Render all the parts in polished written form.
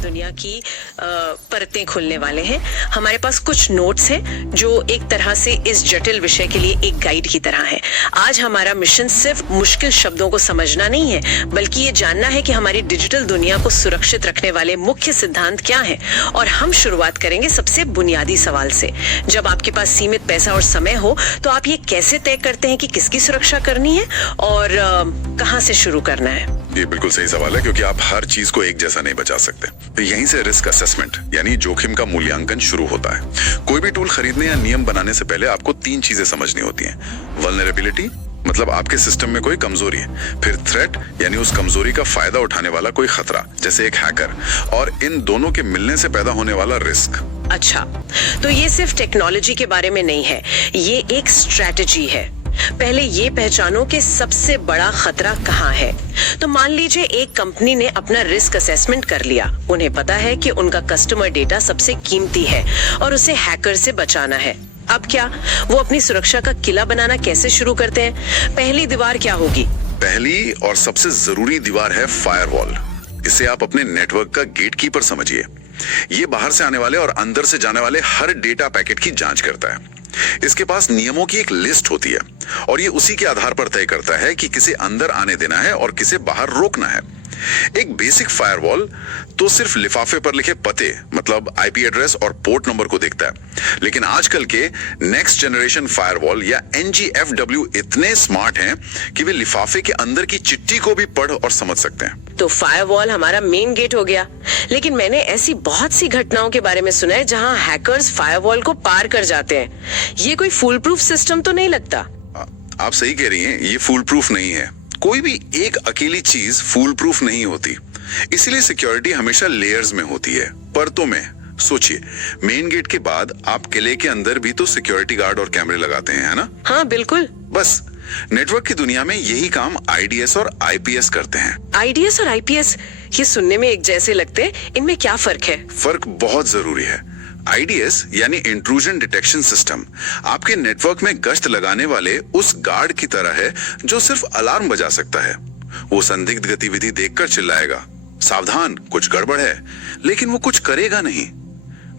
दुनिया की परतें खुलने वाले हैं। हमारे पास कुछ नोट्स हैं जो एक तरह से इस जटिल विषय के लिए एक गाइड की तरह है। आज हमारा मिशन सिर्फ मुश्किल शब्दों को समझना नहीं है, बल्कि ये जानना है कि हमारी डिजिटल दुनिया को सुरक्षित रखने वाले मुख्य सिद्धांत क्या हैं। और हम शुरुआत करेंगे सबसे बुनियादी सवाल से। जब आपके पास सीमित पैसा और समय हो तो आप ये कैसे तय करते हैं कि किसकी सुरक्षा करनी है और कहां से शुरू करना है? ये बिल्कुल सही सवाल है, क्योंकि आप हर चीज को एक जैसा नहीं बचा सकते। तो यहीं से रिस्क असेसमेंट यानी जोखिम का मूल्यांकन शुरू होता है। कोई भी टूल खरीदने या नियम बनाने से पहले आपको 3 चीजें समझनी होती हैं। वल्नरेबिलिटी मतलब आपके सिस्टम में कोई कमजोरी है, फिर थ्रेट यानी उस कमजोरी का फायदा उठाने वाला कोई खतरा जैसे एक हैकर, और इन दोनों के मिलने से पैदा होने वाला रिस्क। अच्छा, तो ये सिर्फ टेक्नोलॉजी के बारे में नहीं है, ये एक स्ट्रैटेजी है। पहले ये पहचानो कि सबसे बड़ा खतरा कहाँ है। तो मान लीजिए एक कंपनी ने अपना रिस्क असेसमेंट कर लिया। उन्हें पता है कि उनका कस्टमर डेटा सबसे कीमती है और उसे हैकर से बचाना है। अब क्या वो अपनी सुरक्षा का किला बनाना कैसे शुरू करते हैं? पहली दीवार क्या होगी? पहली और सबसे जरूरी दीवार है फायरवॉल। इसे आप अपने नेटवर्क का गेटकीपर समझिए। ये बाहर से आने वाले और अंदर से जाने वाले हर डेटा पैकेट की जांच करता है। इसके पास नियमों की एक लिस्ट होती है और ये उसी के आधार पर तय करता है कि किसे अंदर आने देना है और किसे बाहर रोकना है। एक बेसिक फायरवॉल तो सिर्फ लिफाफे पर लिखे पते मतलब आईपी एड्रेस और पोर्ट नंबर को देखता है, लेकिन आजकल के नेक्स्ट जनरेशन फायरवॉल या NGFW इतने स्मार्ट हैं कि वे लिफाफे के अंदर की चिट्ठी को भी पढ़ और समझ सकते हैं। तो फायरवॉल हमारा मेन गेट हो गया, लेकिन मैंने ऐसी बहुत सी घटनाओं के बारे में सुना है जहां हैकर्स फायरवॉल को पार कर जाते हैं। ये कोई फुल प्रूफ सिस्टम तो नहीं लगता? आप सही कह रही हैं, ये फुल प्रूफ नहीं है। कोई भी एक अकेली चीज फुल प्रूफ नहीं होती, इसीलिए सिक्योरिटी हमेशा लेयर्स में होती है, परतों में। सोचिए, मेन गेट के बाद आप किले के अंदर भी तो सिक्योरिटी गार्ड और कैमरे लगाते हैं, है ना? हाँ बिल्कुल। बस नेटवर्क की दुनिया में यही काम IDS और IPS करते हैं। IDS और IPS ये सुनने में एक जैसे लगते हैं, इनमें क्या फर्क है? फर्क बहुत जरूरी है। IDS यानी इंट्रूजन डिटेक्शन सिस्टम आपके नेटवर्क में गश्त लगाने वाले उस गार्ड की तरह है जो सिर्फ अलार्म बजा सकता है। वो संदिग्ध गतिविधि देखकर चिल्लाएगा, सावधान कुछ गड़बड़ है, लेकिन वो कुछ करेगा नहीं।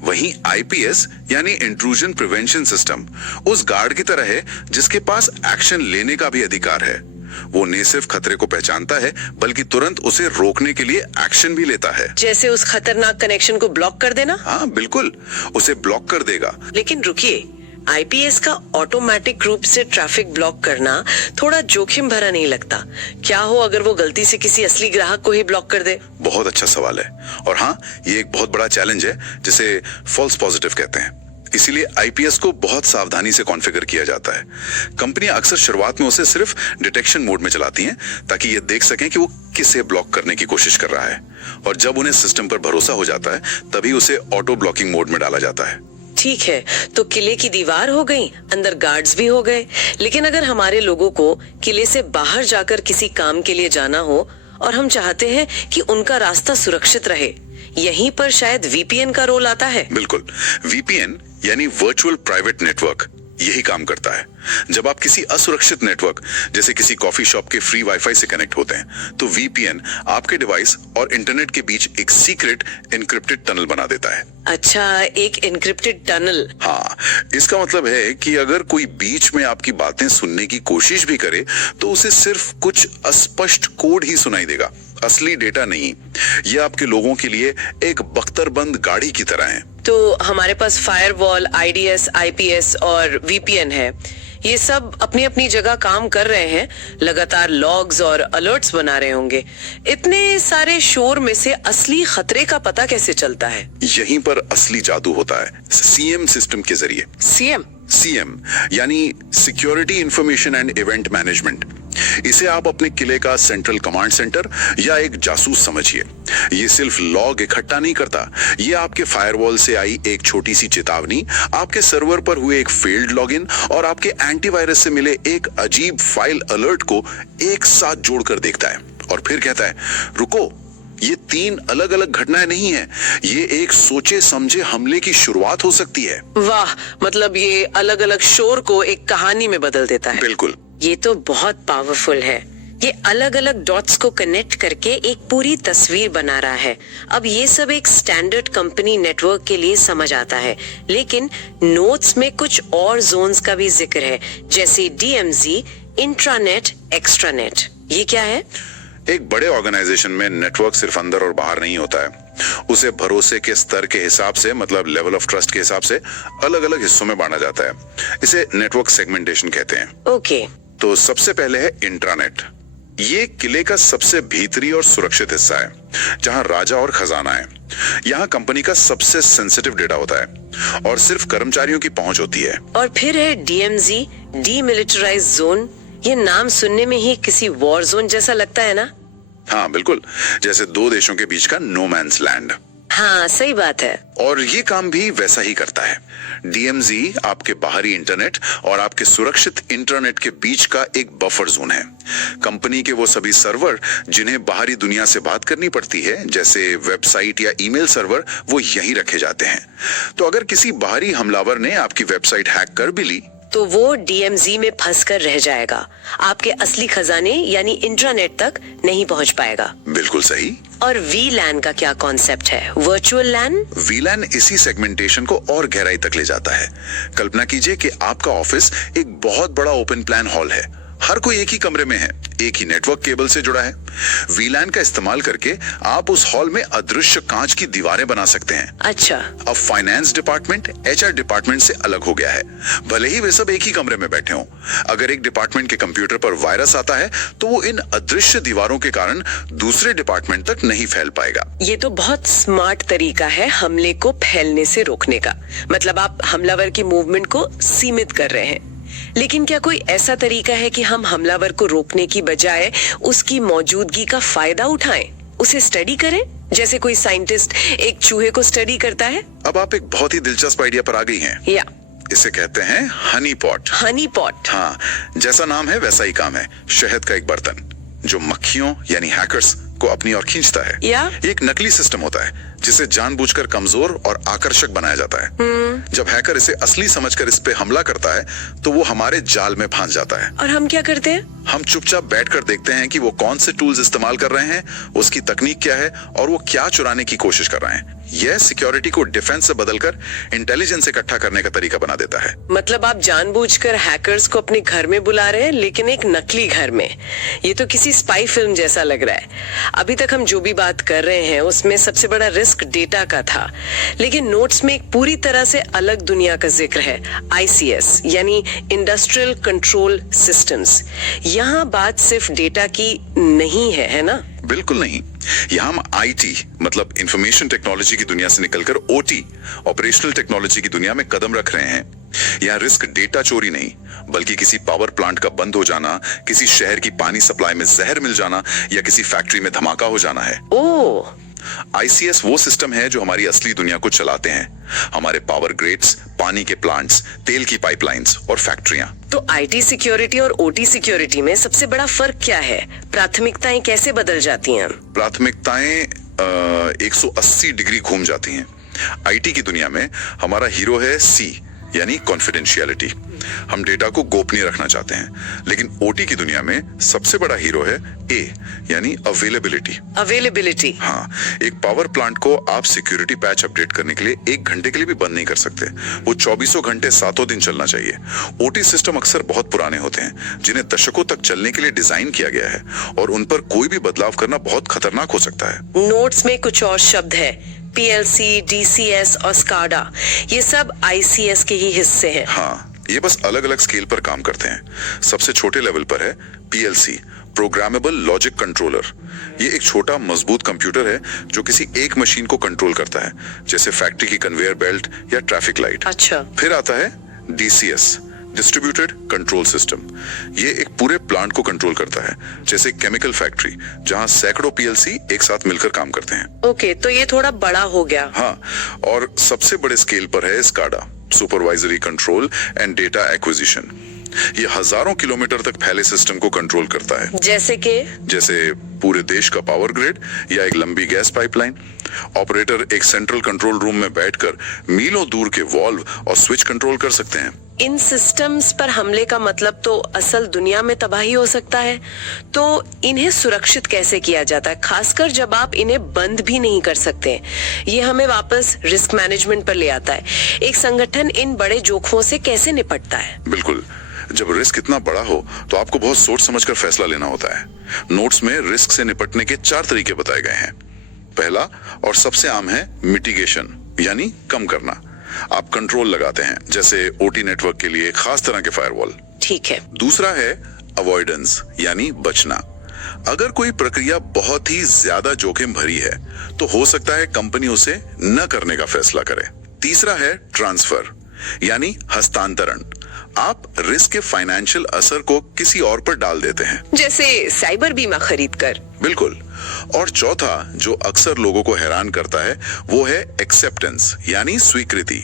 वहीं IPS यानी इंट्रूजन प्रिवेंशन सिस्टम उस गार्ड की तरह है जिसके पास एक्शन लेने का भी अधिकार है। वो न सिर्फ खतरे को पहचानता है बल्कि तुरंत उसे रोकने के लिए एक्शन भी लेता है। जैसे उस खतरनाक कनेक्शन को ब्लॉक कर देना? हाँ बिल्कुल, उसे ब्लॉक कर देगा। लेकिन रुकिए, IPS का ऑटोमेटिक रूप से ट्रैफिक ब्लॉक करना थोड़ा जोखिम भरा नहीं लगता? क्या हो अगर वो गलती से किसी असली ग्राहक को ही ब्लॉक कर दे? बहुत अच्छा सवाल है, और हाँ, ये एक बहुत बड़ा चैलेंज है जिसे फॉल्स पॉजिटिव कहते हैं। इसीलिए IPS को बहुत सावधानी से कॉन्फ़िगर किया जाता है। कंपनियां अक्सर शुरुआत में उसे सिर्फ डिटेक्शन मोड में चलाती हैं ताकि ये देख सकें कि वो किसे ब्लॉक करने की कोशिश कर रहा है, और जब उन्हें सिस्टम पर भरोसा हो जाता है तभी उसे ऑटो ब्लॉकिंग मोड में डाला जाता है। ठीक है, तो किले की दीवार हो गई, अंदर गार्ड्स भी हो गए, लेकिन अगर हमारे लोगों को किले से बाहर जाकर किसी काम के लिए जाना हो और हम चाहते हैं कि उनका रास्ता सुरक्षित रहे, यहीं पर शायद VPN का रोल आता है। बिल्कुल, VPN यानी वर्चुअल प्राइवेट नेटवर्क यही काम करता है। जब आप किसी असुरक्षित नेटवर्क जैसे किसी कॉफी शॉप के फ्री वाईफाई से कनेक्ट होते हैं तो VPN आपके डिवाइस और इंटरनेट के बीच एक सीक्रेट एन्क्रिप्टेड टनल बना देता है। अच्छा, एक एन्क्रिप्टेड टनल? हाँ, इसका मतलब है कि अगर कोई बीच में आपकी बातें सुनने की कोशिश भी करे तो उसे सिर्फ कुछ अस्पष्ट कोड ही सुनाई देगा, असली डेटा नहीं। ये आपके लोगों के लिए एक बख्तरबंद गाड़ी की तरह है। तो हमारे पास फायरवॉल, IDS, IPS और VPN है। ये सब अपनी अपनी जगह काम कर रहे हैं, लगातार लॉग्स और अलर्ट्स बना रहे होंगे। इतने सारे शोर में से असली खतरे का पता कैसे चलता है? यहीं पर असली जादू होता है, CM सिस्टम के जरिए। CM यानी security information and event management. इसे आप अपने किले का सेंट्रल कमांड सेंटर या एक जासूस समझिए। ये सिर्फ लॉग इकट्ठा नहीं करता, ये आपके फायरवॉल से आई एक छोटी सी चेतावनी, आपके सर्वर पर हुए एक फेल्ड लॉगिन और आपके एंटीवायरस से मिले एक अजीब फाइल अलर्ट को एक साथ जोड़कर देखता है और फिर कहता है, रुको, ये 3 अलग अलग घटनाएं नहीं है, ये एक सोचे समझे हमले की शुरुआत हो सकती है। वाह, मतलब ये अलग अलग शोर को एक कहानी में बदल देता है। बिल्कुल। ये तो बहुत पावरफुल है। ये अलग अलग डॉट्स को कनेक्ट करके एक पूरी तस्वीर बना रहा है। अब ये सब एक स्टैंडर्ड कंपनी नेटवर्क के लिए समझ आता है, लेकिन नोट्स में कुछ और जोन्स का भी जिक्र है, जैसे DMZ, इंट्रानेट, एक्स्ट्रानेट। ये क्या है? एक बड़े ऑर्गेनाइजेशन में नेटवर्क सिर्फ अंदर और बाहर नहीं होता है, उसे भरोसे के स्तर के हिसाब से, मतलब लेवल ऑफ ट्रस्ट के हिसाब से अलग अलग हिस्सों में बांटा जाता है। इसे नेटवर्क सेगमेंटेशन कहते हैं। ओके। तो सबसे पहले है इंट्रानेट। ये किले का सबसे भीतरी और सुरक्षित हिस्सा है, जहां राजा और खजाना है। यहाँ कंपनी का सबसे सेंसिटिव डेटा होता है और सिर्फ कर्मचारियों की पहुंच होती है। और फिर है DMZ, डीमिलिटराइज्ड जोन। ये नाम सुनने में ही किसी वॉर जोन जैसा लगता है ना? हाँ बिल्कुल, जैसे दो देशों के बीच का नो मैन्स लैंड। हाँ सही बात है। और ये काम भी वैसा ही करता है। DMZ आपके बाहरी इंटरनेट और आपके सुरक्षित इंटरनेट के बीच का एक बफर जोन है। कंपनी के वो सभी सर्वर जिन्हें बाहरी दुनिया से बात करनी पड़ती है, जैसे वेबसाइट या ईमेल सर्वर, वो यहीं रखे जाते हैं। तो अगर किसी बाहरी हमलावर ने आपकी वेबसाइट हैक कर भी ली तो वो DMZ में फंस कर रह जाएगा, आपके असली खजाने यानी इंट्रानेट तक नहीं पहुंच पाएगा। बिल्कुल सही। और VLAN का क्या कॉन्सेप्ट है? वर्चुअल लैन? VLAN इसी सेगमेंटेशन को और गहराई तक ले जाता है। कल्पना कीजिए कि आपका ऑफिस एक बहुत बड़ा ओपन प्लान हॉल है। हर कोई एक ही कमरे में है, एक ही नेटवर्क केबल से जुड़ा है। VLAN का इस्तेमाल करके आप उस हॉल में अदृश्य कांच की दीवारें बना सकते हैं। अच्छा। अब फाइनेंस डिपार्टमेंट HR डिपार्टमेंट से अलग हो गया है, भले ही वे सब एक ही कमरे में बैठे हों। अगर एक डिपार्टमेंट के कंप्यूटर पर वायरस आता है तो वो इन अदृश्य दीवारों के कारण दूसरे डिपार्टमेंट तक नहीं फैल पाएगा। ये तो बहुत स्मार्ट तरीका है हमले को फैलने से रोकने का। मतलब आप हमलावर की मूवमेंट को सीमित कर रहे हैं। लेकिन क्या कोई ऐसा तरीका है कि हम हमलावर को रोकने की बजाय उसकी मौजूदगी का फायदा उठाएं, उसे स्टडी करें, जैसे कोई साइंटिस्ट एक चूहे को स्टडी करता है? अब आप एक बहुत ही दिलचस्प आइडिया पर आ गई हैं। या इसे कहते हैं हनी पॉट। हनी पॉट? हाँ, जैसा नाम है वैसा ही काम है। शहद का एक बर्तन जो मक्खियों यानी हैकर्स को अपनी ओर खींचता है। या ये एक नकली सिस्टम होता है जिसे जानबूझकर कमजोर और आकर्षक बनाया जाता है। जब हैकर इसे असली समझकर इस पे हमला करता है तो वो हमारे जाल में फंस जाता है। और हम क्या करते हैं? हम चुपचाप बैठकर देखते हैं कि वो कौन से टूल्स इस्तेमाल कर रहे हैं, उसकी तकनीक क्या है और वो क्या चुराने की कोशिश कर रहे हैं। यह सिक्योरिटी को डिफेंस से बदलकर इंटेलिजेंस इकट्ठा करने का तरीका बना देता है। मतलब आप जानबूझकर हैकर्स को अपने घर में बुला रहे हैं, लेकिन एक नकली घर में। ये तो किसी स्पाई फिल्म जैसा लग रहा है। अभी तक हम जो भी बात कर रहे हैं उसमें सबसे बड़ा रिस्क डेटा का था, लेकिन नोट्स में एक पूरी तरह से अलग दुनिया का जिक्र है, ICS यानी इंडस्ट्रियल कंट्रोल सिस्टम्स। यहाँ बात सिर्फ डेटा की नहीं है ना? बिल्कुल नहीं। यहाँ हम IT मतलब इंफॉर्मेशन टेक्नोलॉजी की दुनिया से निकलकर OT ऑपरेशनल टेक्नोलॉजी की दुनिया में कदम रख रहे हैं। यहाँ रिस्क डेटा चोरी नहीं, बल्कि किसी पावर प्लांट का बंद हो जाना, किसी शहर की पानी सप्लाई में जहर मिल जाना या किसी फैक्ट्री में धमाका हो जाना है। ओह। ICS वो सिस्टम है जो हमारी असली दुनिया को चलाते हैं, हमारे पावर ग्रिड्स, पानी के प्लांट्स, तेल की पाइपलाइंस और फैक्ट्रियां। तो IT सिक्योरिटी और OT सिक्योरिटी में सबसे बड़ा फर्क क्या है? प्राथमिकताएं कैसे बदल जाती हैं? प्राथमिकताएं 180 डिग्री घूम जाती हैं। IT की दुनिया में हमारा हीरो है C यानी कॉन्फिडेंशियलिटी। हम डेटा को गोपनीय रखना चाहते हैं। लेकिन OT की दुनिया में सबसे बड़ा हीरो है A यानी अवेलेबिलिटी। अवेलेबिलिटी? हाँ, एक पावर प्लांट को आप सिक्योरिटी पैच अपडेट करने के लिए 1 घंटे के लिए भी बंद नहीं कर सकते। वो 24 घंटे 7 दिन चलना चाहिए। OT सिस्टम अक्सर बहुत पुराने होते हैं, जिन्हें दशकों तक चलने के लिए डिजाइन किया गया है और उन पर कोई भी बदलाव करना बहुत खतरनाक हो सकता है। नोट्स में कुछ और शब्द है, PLC, DCS और SCADA। ये सब ICS के ही हिस्से हैं। हाँ, ये बस अलग अलग स्केल पर काम करते हैं। सबसे छोटे लेवल पर है PLC प्रोग्रामेबल लॉजिक कंट्रोलर। ये एक छोटा मजबूत कंप्यूटर है जो किसी एक मशीन को कंट्रोल करता है, जैसे फैक्ट्री की कन्वेयर बेल्ट या ट्रैफिक लाइट। अच्छा। फिर आता है DCS डिस्ट्रीब्यूटेड कंट्रोल सिस्टम। ये एक पूरे प्लांट को कंट्रोल करता है, जैसे केमिकल फैक्ट्री जहां सैकड़ों PLC एक साथ मिलकर काम करते हैं। ओके, तो ये थोड़ा बड़ा हो गया। हाँ, और सबसे बड़े स्केल पर है SCADA supervisory control and data acquisition. ये हजारों किलोमीटर तक फैले सिस्टम को कंट्रोल करता है, जैसे पूरे देश का पावर ग्रिड या एक लंबी गैस पाइपलाइन। ऑपरेटर एक सेंट्रल कंट्रोल रूम में बैठकर मीलों दूर के वॉल्व और स्विच कंट्रोल कर सकते हैं। इन सिस्टम्स पर हमले का मतलब तो असल दुनिया में तबाही हो सकता है, तो इन्हें सुरक्षित कैसे किया जाता है, खासकर जब आप इन्हें बंद भी नहीं कर सकते। ये हमें वापस रिस्क मैनेजमेंट पर ले आता है। एक संगठन इन बड़े जोखिमों से कैसे निपटता है? बिल्कुल, जब रिस्क इतना बड़ा हो तो आपको बहुत सोच समझकर फैसला लेना होता है। नोट्स में रिस्क से निपटने के 4 तरीके बताए गए हैं। पहला और सबसे आम है मिटिगेशन, यानी कम करना। आप कंट्रोल लगाते हैं, जैसे ओटी नेटवर्क के लिए खास तरह के फायरवॉल। ठीक है। दूसरा है अवॉइडेंस, यानी बचना। अगर कोई प्रक्रिया बहुत ही ज्यादा जोखिम भरी है तो हो सकता है कंपनी उसे न करने का फैसला करे। तीसरा है ट्रांसफर, यानी हस्तांतरण। आप रिस्क के फाइनेंशियल असर को किसी और पर डाल देते हैं, जैसे साइबर बीमा खरीद कर। बिल्कुल। और चौथा, जो अक्सर लोगों को हैरान करता है, वो है एक्सेप्टेंस, यानी स्वीकृति।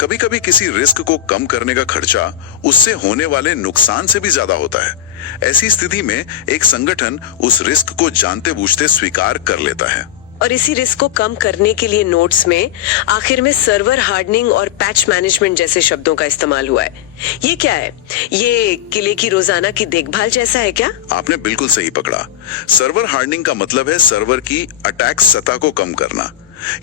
कभी कभी किसी रिस्क को कम करने का खर्चा उससे होने वाले नुकसान से भी ज्यादा होता है। ऐसी स्थिति में एक संगठन उस रिस्क को जानते बूझते स्वीकार कर लेता है। और इसी रिस्क को कम करने के लिए नोट्स में आखिर में सर्वर हार्डनिंग और पैच मैनेजमेंट जैसे शब्दों का इस्तेमाल हुआ है। ये क्या है? ये किले की रोजाना की देखभाल जैसा है क्या? आपने बिल्कुल सही पकड़ा। सर्वर हार्डनिंग का मतलब है सर्वर की अटैक सतह को कम करना।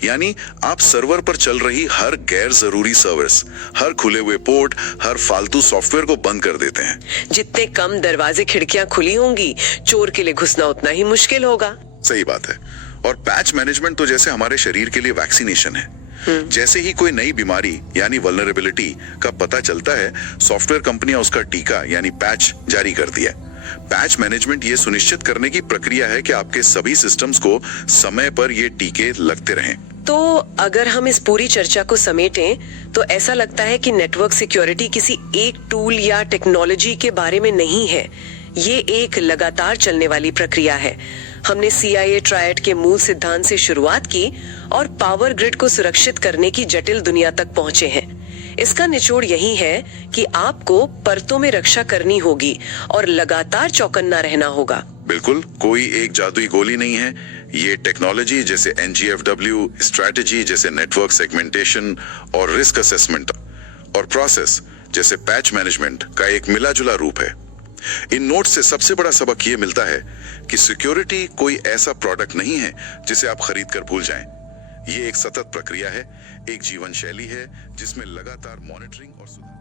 यानी आप सर्वर पर चल रही हर गैर जरूरी सर्विस, हर खुले हुए पोर्ट, हर फालतू सॉफ्टवेयर को बंद कर देते हैं। जितने कम दरवाजे खिड़कियां खुली होंगी, चोर के लिए घुसना उतना ही मुश्किल होगा। सही बात है। और पैच मैनेजमेंट तो जैसे हमारे शरीर के लिए वैक्सीनेशन है। जैसे ही कोई नई बीमारी यानी वल्नरेबिलिटी का पता चलता है, सॉफ्टवेयर कंपनियां उसका टीका यानी पैच जारी करती है। पैच मैनेजमेंट ये सुनिश्चित करने की प्रक्रिया है कि आपके सभी सिस्टम्स को समय पर ये टीके लगते रहें। तो अगर हम इस पूरी चर्चा को समेटें तो ऐसा लगता है कि नेटवर्क सिक्योरिटी किसी एक टूल या टेक्नोलॉजी के बारे में नहीं है। ये एक लगातार चलने वाली प्रक्रिया है। हमने CIA ट्रायड के मूल सिद्धांत से शुरुआत की और पावर ग्रिड को सुरक्षित करने की जटिल दुनिया तक पहुंचे हैं। इसका निचोड़ यही है कि आपको परतों में रक्षा करनी होगी और लगातार चौकन्ना रहना होगा। बिल्कुल, कोई एक जादुई गोली नहीं है। ये टेक्नोलॉजी जैसे NGFW, स्ट्रैटेजी जैसे नेटवर्क सेगमेंटेशन और रिस्क असेसमेंट और प्रोसेस जैसे पैच मैनेजमेंट का एक मिला जुला रूप है। इन नोट्स से सबसे बड़ा सबक ये मिलता है कि सिक्योरिटी कोई ऐसा प्रोडक्ट नहीं है जिसे आप खरीद कर भूल जाएं। ये एक सतत प्रक्रिया है, एक जीवन शैली है जिसमें लगातार मॉनिटरिंग और सुधार